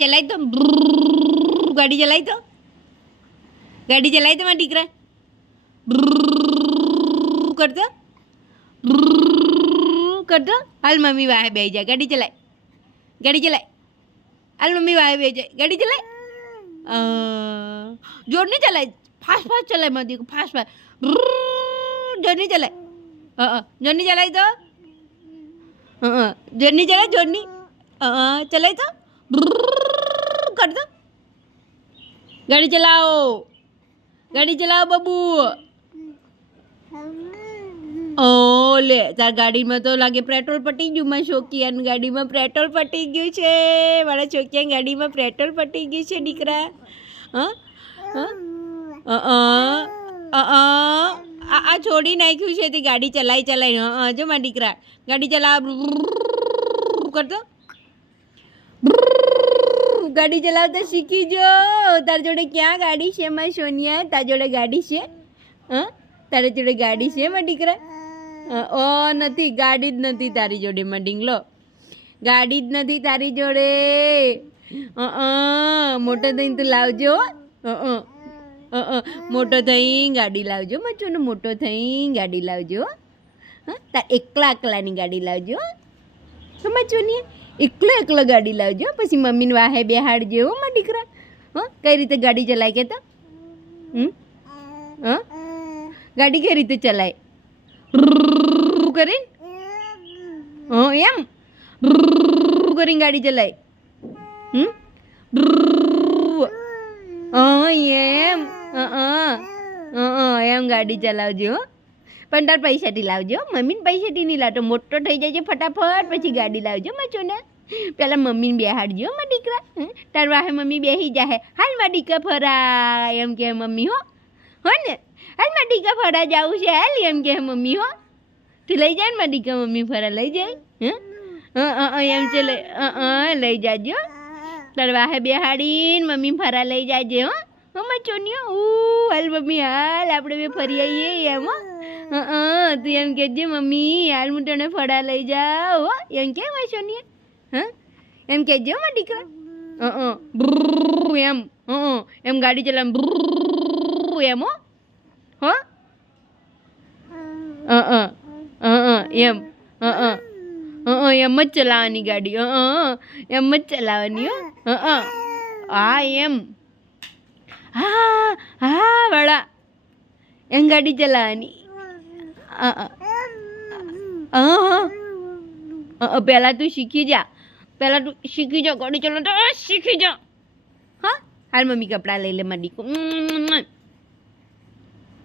ચલાવી તો ગાડી ચલાવી તો મારા દીકરા કરતો કરતો હાલ મમ્મી વાહે બેસી જાય ગાડી ચલાય હાલ મમ્મી વાહે બેસી જાય ગાડી ચલાય જોર નહીં ચલાય ફાસ્ટ ચલાય મારા દીકરો ફાસ્ટ જોર નહીં ચલાય જોર નહીં ચલાય તો જોર નહીં ચલાય ચલાય તો कर दो गाड़ी चलाओ बाबू ओले तार गाड़ी में तो लागे पेट्रोल पटी गયું માં શોકિયાન ગાડીમાં પેટ્રોલ પટી ગયું છે મારા છોકિયાન ગાડીમાં પેટ્રોલ પટી ગયું છે દીકરા આ છોડી નાખ્યું છે તે ગાડી ચલાઈ જો મારા દીકરા ગાડી ચલાવ કરતો ગાડી ચલાવતા શીખી જો તાર જોડે ક્યાં ગાડી છે મારી સોનિયા તાર જોડે ગાડી છે તારી જોડે ગાડી છે મારા દીકરા ઓ નથી ગાડી જ નથી તારી જોડે માં ઢીંગલો ગાડી જ નથી તારી જોડે મોટો થઈને તું લાવજો મોટો થઈને ગાડી લાવજો મચોને મોટો થઈને ગાડી લાવજો તાર એકલાની ગાડી લાવજો મચોની એકલો ગાડી લાવજો પછી મમ્મીને વાહે બેહાડજો મારા દીકરા કઈ રીતે ગાડી ચલાય કે તો ગાડી કઈ રીતે ચલાય કરીને એમ કરીને ગાડી ચલાય એમ એમ ગાડી ચલાવજો પણ તાર પૈસાથી લાવજો મમ્મીને પૈસાથી નહીં લાવતો મોટો થઈ જાય છે ફટાફટ પછી ગાડી લાવજો મચો ને પહેલાં મમ્મીને બેહાડજો મારા દીકરા તાર વાહે મમ્મી બેસી જાય હાલ મારા દીકરા ફરા એમ કે મમ્મી હો ને હાલ મારા દીકરા ફરા જવું છે હાલ એમ કે મમ્મી હો તું લઈ જાય ને મારા દીકરા મમ્મી ફરા લઈ જાય એમ છે લઈ જાજો તાર વાહે બેહાડીને મમ્મી ફરા લઈ જાજે હો મચોનિયો હાલ મમ્મી હાલ આપણે બે ફરી આવીએ એમ તું એમ કહેજે મમ્મી હાલ હું તને ફળા લઈ જાઉં હો એમ કે મચોનિયા એમ કહેજે મારા દીકરા એમ એમ ગાડી ચલાવ એમ હો એમ એમ જ ચલાવવાની ગાડી એમ જ ચલાવવાની હા એમ હા વડા એમ ગાડી ચલાવવાની પહેલાં તું શીખી જા ગાડી ચલાવતા શીખી જા હા હાલ મમ્મી કપડાં લઈ લે મારી દીકરો